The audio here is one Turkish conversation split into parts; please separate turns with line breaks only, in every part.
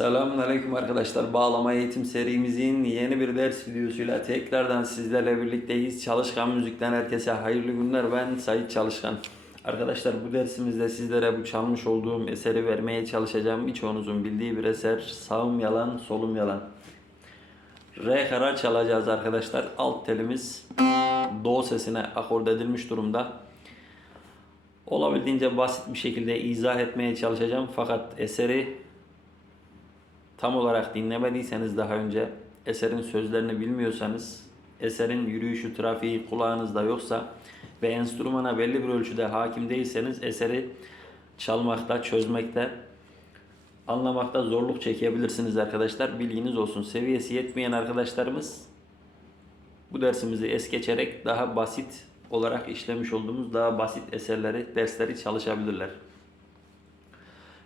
Selamünaleyküm arkadaşlar. Bağlama eğitim serimizin yeni bir ders videosuyla tekrardan sizlerle birlikteyiz. Çalışkan Müzik'ten herkese hayırlı günler. Ben Sait Çalışkan. Arkadaşlar bu dersimizde sizlere bu çalmış olduğum eseri vermeye çalışacağım. Birçoğunuzun bildiği bir eser. Sağım yalan, solum yalan. Re karar çalacağız arkadaşlar. Alt telimiz do sesine akord edilmiş durumda. Olabildiğince basit bir şekilde izah etmeye çalışacağım. Fakat eseri tam olarak dinlemediyseniz daha önce eserin sözlerini bilmiyorsanız eserin yürüyüşü trafiği kulağınızda yoksa ve enstrümana belli bir ölçüde hakim değilseniz eseri çalmakta, çözmekte, anlamakta zorluk çekebilirsiniz arkadaşlar. Bilginiz olsun. Seviyesi yetmeyen arkadaşlarımız bu dersimizi es geçerek daha basit olarak işlemiş olduğumuz daha basit eserleri, dersleri çalışabilirler.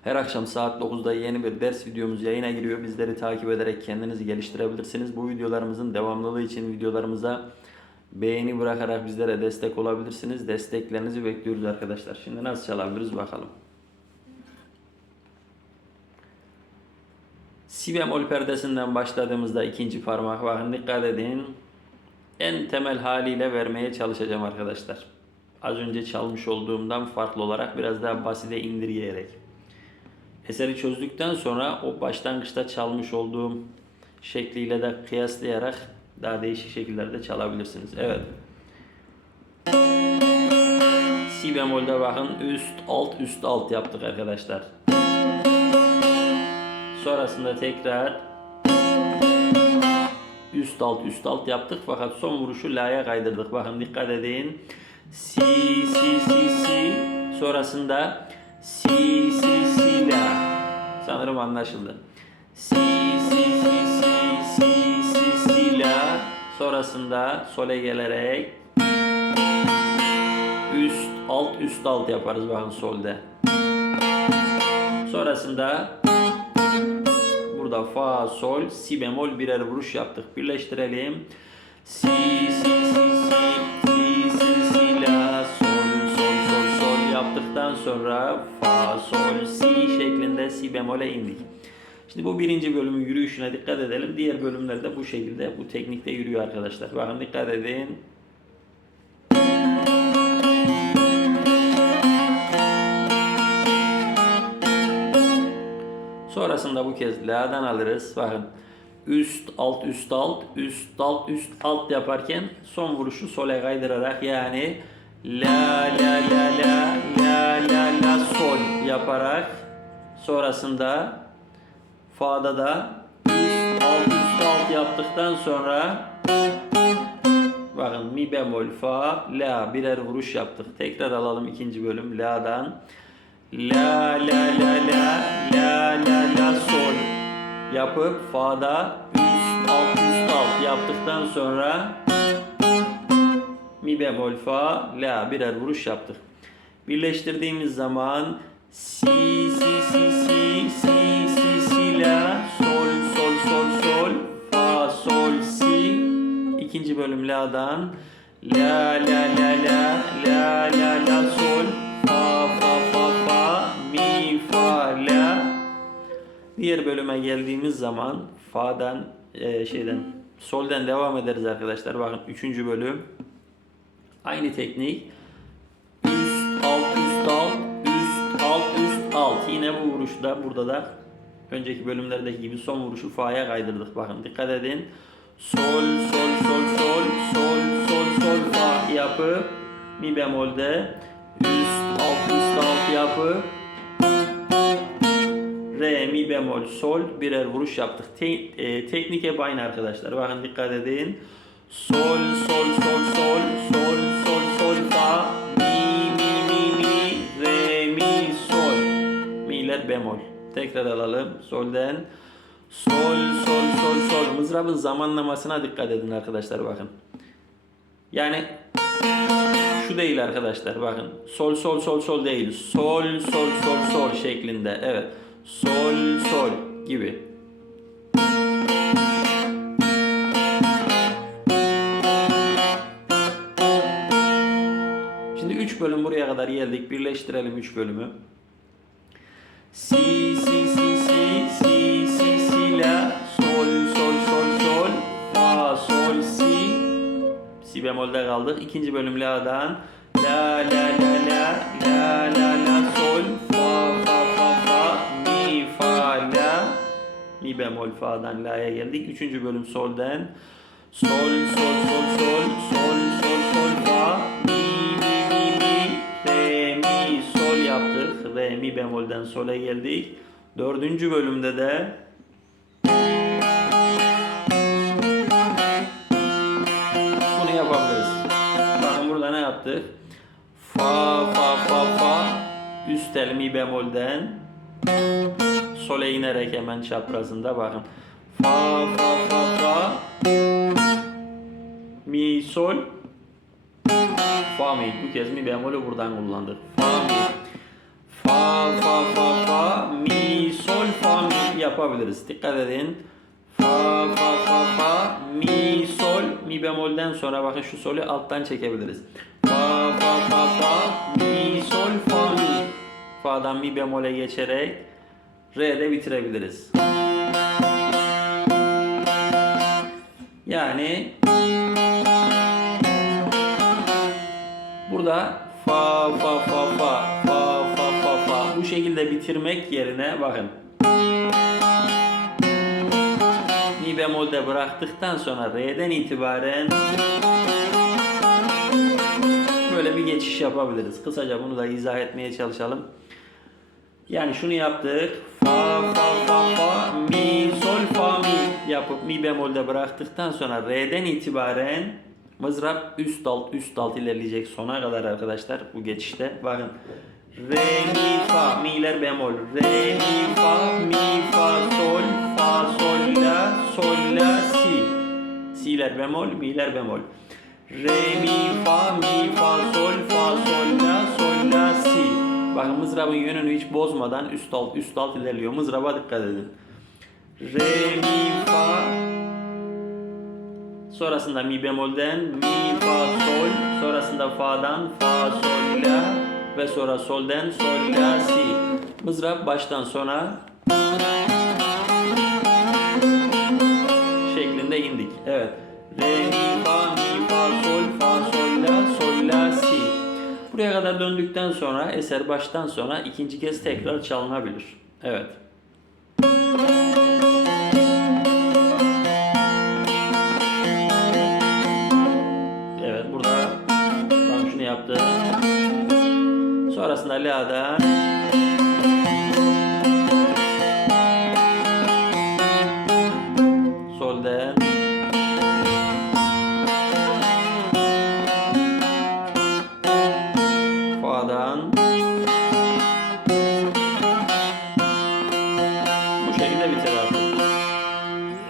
Her akşam saat 9'da yeni bir ders videomuz yayına giriyor. Bizleri takip ederek kendinizi geliştirebilirsiniz. Bu videolarımızın devamlılığı için videolarımıza beğeni bırakarak bizlere destek olabilirsiniz. Desteklerinizi bekliyoruz arkadaşlar. Şimdi nasıl çalabiliriz bakalım. Si bemol perdesinden başladığımızda ikinci parmak bakın dikkat edin. En temel haliyle vermeye çalışacağım arkadaşlar. Az önce çalmış olduğumdan farklı olarak biraz daha basite indirgeyerek. Eseri çözdükten sonra o başlangıçta çalmış olduğum şekliyle de kıyaslayarak daha değişik şekillerde çalabilirsiniz. Evet. Si bemolde bakın üst alt üst alt yaptık arkadaşlar. Sonrasında tekrar üst alt üst alt yaptık fakat son vuruşu la'ya kaydırdık. Bakın dikkat edin. Si si si si sonrasında si si si la. Sanırım anlaşıldı. Si si si si si si si la sonrasında sole gelerek üst alt üst alt yaparız bakın solde. Sonrasında burada fa sol si bemol birer vuruş yaptık. Birleştirelim. Si si si sol yaptıktan sonra fa sol si şeklinde si bemole indik. Şimdi bu birinci bölümün yürüyüşüne dikkat edelim. Diğer bölümlerde bu şekilde bu teknikte yürüyor arkadaşlar. Bakın dikkat edin. Sonrasında bu kez la'dan alırız. Bakın üst alt üst alt üst alt üst alt yaparken son vuruşu sole kaydırarak yani la la la la la la sol yaparak sonrasında fa'da da üst alt üst alt yaptıktan sonra bakın mi bemol fa la birer vuruş yaptık. Tekrar alalım ikinci bölüm la'dan La la la la la la la sol yapıp fa'da üst alt üst alt yaptıktan sonra mi bemol fa la birer vuruş yaptık. Birleştirdiğimiz zaman si si si si si si si la sol sol sol sol fa sol si. İkinci bölüm la'dan la la la la la la la sol fa fa fa fa mi fa la. Diğer bölüme geldiğimiz zaman fa'dan e, şeyden solden devam ederiz arkadaşlar. Bakın üçüncü bölüm. Aynı teknik yine bu vuruşta burada da önceki bölümlerdeki gibi son vuruşu fa'ya kaydırdık bakın dikkat edin sol sol sol sol sol sol sol fa yapıp mi bemolde üst alt üst alt yapıp re mi bemol sol birer vuruş yaptık. Te, e, teknik hep aynı arkadaşlar. Bakın dikkat edin. Sol sol sol sol sol sol sol fa Mi'ler bemol. Tekrar alalım. Solden sol sol sol sol. Mızrabın zamanlamasına dikkat edin arkadaşlar bakın. Yani şu değil arkadaşlar bakın. Sol sol sol sol değil. Sol sol sol sol şeklinde. Evet. Sol sol gibi. Şimdi 3 bölüm buraya kadar geldik. Birleştirelim 3 bölümü. Si, si, si, si, si, si, si, la, sol, sol, sol, sol, fa, sol, si. Si bemolde kaldık. İkinci bölüm la'dan. La, la, la, la, la, la, la, sol, fa, fa, fa, fa, mi, fa, la. Mi bemol fa'dan la'ya geldik. Üçüncü bölüm solden. Sol, sol, sol, sol, sol, sol. Mi bemolden sol'e geldik. Dördüncü bölümde de bunu yapabiliriz. Bakın burada ne yaptık? Fa fa fa fa üst el mi bemolden sole inerek hemen çaprazında bakın. Fa fa fa fa mi sol fa mi bu kez mi bemolü buradan kullandık. Fa mi fa fa fa mi sol fa mi yapabiliriz. Dikkat edin. Fa fa fa fa mi sol mi bemolden sonra bakın şu solü alttan çekebiliriz. Fa fa fa fa mi sol fa mi. Fa'dan mi bemole geçerek re'de bitirebiliriz. Yani burada fa fa fa fa bitirmek yerine bakın mi bemolde bıraktıktan sonra re'den itibaren böyle bir geçiş yapabiliriz. Kısaca bunu da izah etmeye çalışalım. Yani şunu yaptık. Fa fa fa fa mi sol fa mi yapıp mi bemolde bıraktıktan sonra re'den itibaren mızrap üst alt üst alt ilerleyecek sona kadar arkadaşlar bu geçişte. Bakın. Re mi fa mi'ler bemol. Re mi fa mi fa sol fa sol la sol la si. Si'ler bemol, mi'ler bemol. Re mi fa mi fa sol fa sol la sol la si. Bakın mızrabın yönünü hiç bozmadan üst alt üst alt ilerliyor. Mızraba dikkat edin. Re mi fa Sonrasında mi bemolden mi fa sol, sonrasında fa'dan fa sol la ve sonra solden sol la si. Mızrap baştan sona şeklinde indik. Evet. Re mi fa mi fa sol fa sol la sol la si. Buraya kadar döndükten sonra eser baştan sona ikinci kez tekrar çalınabilir. Evet. Evet burada tam şunu yaptı. Sonrasında la'da solden fa'dan bu şekilde biter artık.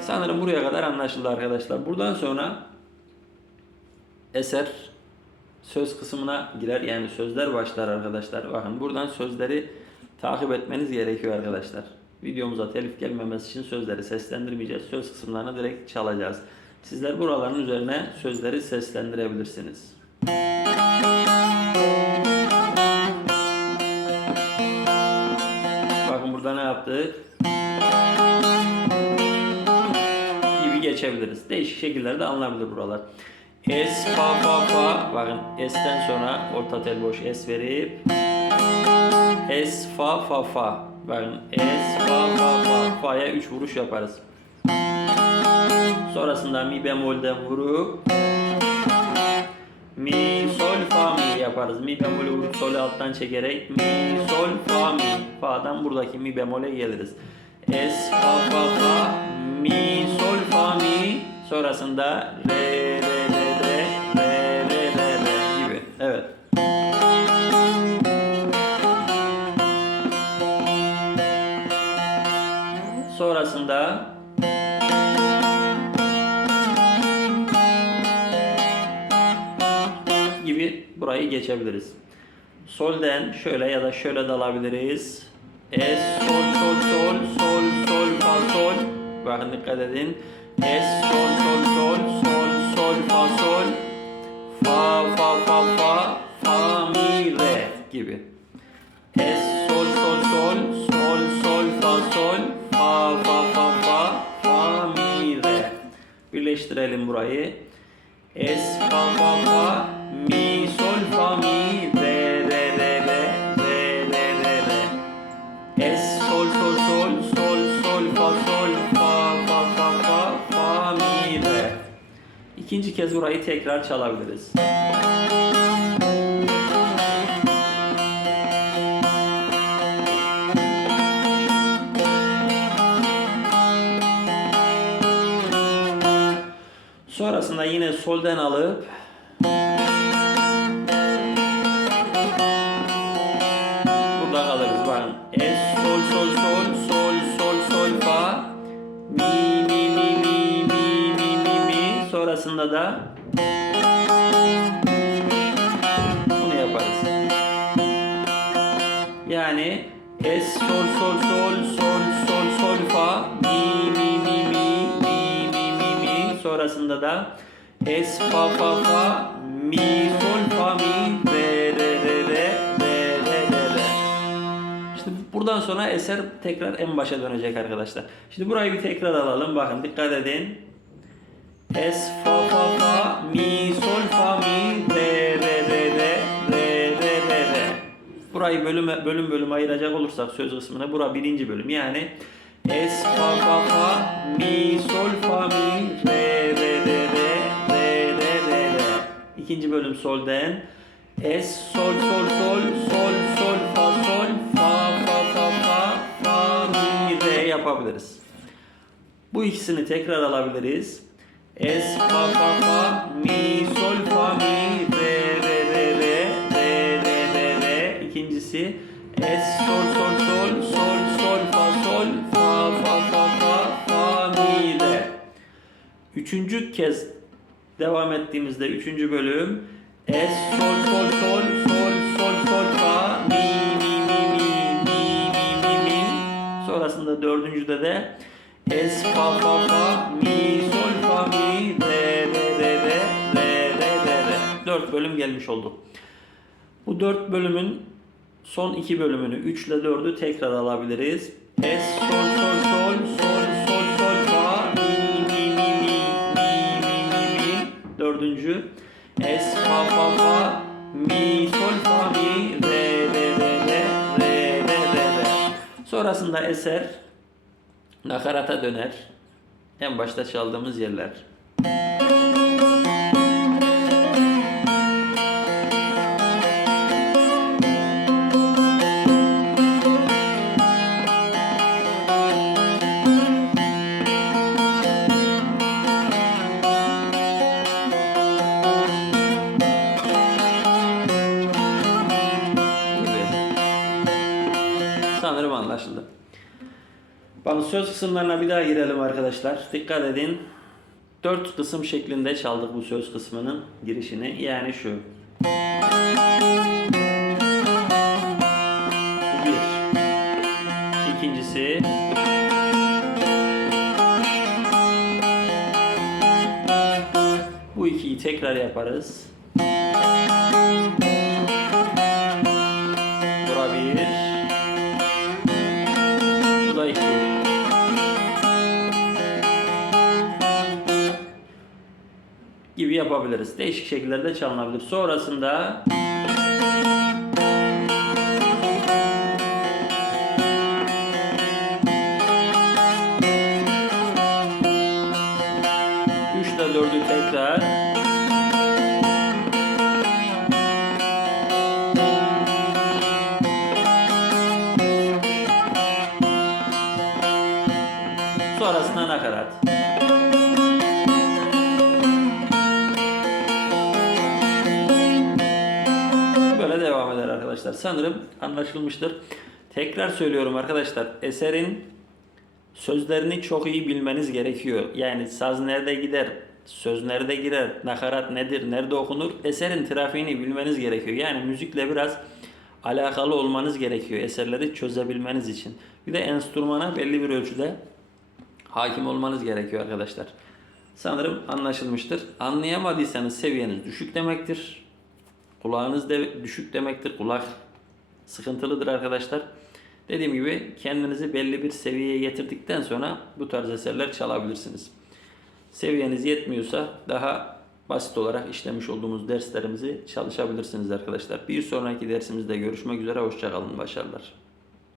Sanırım buraya kadar anlaşıldı arkadaşlar. Buradan sonra eser söz kısmına girer. Yani sözler başlar arkadaşlar. Bakın buradan sözleri takip etmeniz gerekiyor arkadaşlar. Videomuza telif gelmemesi için sözleri seslendirmeyeceğiz. Söz kısımlarını direkt çalacağız. Sizler buraların üzerine sözleri seslendirebilirsiniz. Bakın burada ne yaptık? gibi geçebiliriz. Değişik şekillerde alınabilir buralar. Es, fa, fa, fa. Bakın S'ten sonra orta tel boş S verip Es, fa, fa, fa. Bakın Es, fa, fa, fa. Fa'ya 3 vuruş yaparız. Sonrasında mi bemolden vurup Mi, sol, fa, mi yaparız. Mi bemolü vurup solü alttan çekerek Mi, sol, fa, mi. Fa'dan buradaki mi bemole geliriz. Es, fa, fa, fa. Mi, sol, fa, mi. Sonrasında re, re, burayı geçebiliriz. Solden şöyle ya da şöyle dalabiliriz. Es, sol, sol, sol, sol, sol, fa, sol. Bakın dikkat edin. Es, sol, sol, sol, sol, sol, fa, sol. Fa, fa, fa, fa, fa, mi, re gibi. Es, sol, sol, sol, sol, sol, fa, sol, fa, fa, fa, fa, fa, mi, re. Birleştirelim burayı. Es fa fa fa mi sol fa mi re re re re re re re re. Es sol sol sol sol sol fa sol fa fa fa fa fa mi re. İkinci kez burayı tekrar çalabiliriz. Sonrasında yine solden alıp sonrasında da bunu yaparız. Yani es sol sol sol sol sol sol fa mi mi mi mi mi mi mi mi sonrasında da es fa fa fa mi sol fa mi re re re re re re re re. İşte buradan sonra eser tekrar en başa dönecek arkadaşlar. Şimdi burayı bir tekrar alalım. Bakın dikkat edin. Es fa fa fa mi sol fa mi re re re re re re re re. Burayı bölüm bölüm bölüm ayıracak olursak söz kısmına bura birinci bölüm yani es fa fa fa mi sol fa mi re re re re re re re re. İkinci bölüm solden es sol sol sol sol sol fa sol fa fa fa fa fa mi re yapabiliriz. Bu ikisini tekrar alabiliriz. Es fa fa fa mi sol fa mi re re re re re re re re. İkincisi es sol sol sol sol sol fa sol fa fa fa fa fa mi re. Üçüncü kez devam ettiğimizde üçüncü bölüm es sol sol sol sol sol sol fa mi mi mi mi mi mi mi mi sonrasında dördüncüde de es fa fa fa mi sol fa mi re re re re re re re re dört bölüm gelmiş oldu. Bu dört bölümün son iki bölümünü 3 ile 4'ü tekrar alabiliriz. Es sol sol sol sol sol sol fa mi mi mi mi mi mi mi mi dördüncü es fa fa fa mi sol fa mi re re re re re re re sonrasında eser nakarata döner en başta çaldığımız yerler. Sanırım anlaşıldı. Söz kısımlarına bir daha girelim arkadaşlar. Dikkat edin. Dört kısım şeklinde çaldık bu söz kısmının girişini. Yani şu. Bu bir. İkincisi. Bu ikiyi tekrar yaparız. Gibi yapabiliriz. Değişik şekillerde çalınabilir. Sonrasında Sanırım anlaşılmıştır. Tekrar söylüyorum arkadaşlar. Eserin sözlerini çok iyi bilmeniz gerekiyor. Yani saz nerede gider, söz nerede girer, nakarat nedir, nerede okunur? Eserin trafiğini bilmeniz gerekiyor. Yani müzikle biraz alakalı olmanız gerekiyor eserleri çözebilmeniz için. Bir de enstrümana belli bir ölçüde hakim olmanız gerekiyor arkadaşlar. Sanırım anlaşılmıştır. Anlayamadıysanız seviyeniz düşük demektir. Kulağınız de düşük demektir. Kulak sıkıntılıdır arkadaşlar. Dediğim gibi kendinizi belli bir seviyeye getirdikten sonra bu tarz eserler çalabilirsiniz. Seviyeniz yetmiyorsa daha basit olarak işlemiş olduğumuz derslerimizi çalışabilirsiniz arkadaşlar. Bir sonraki dersimizde görüşmek üzere. Hoşçakalın. Başarılar.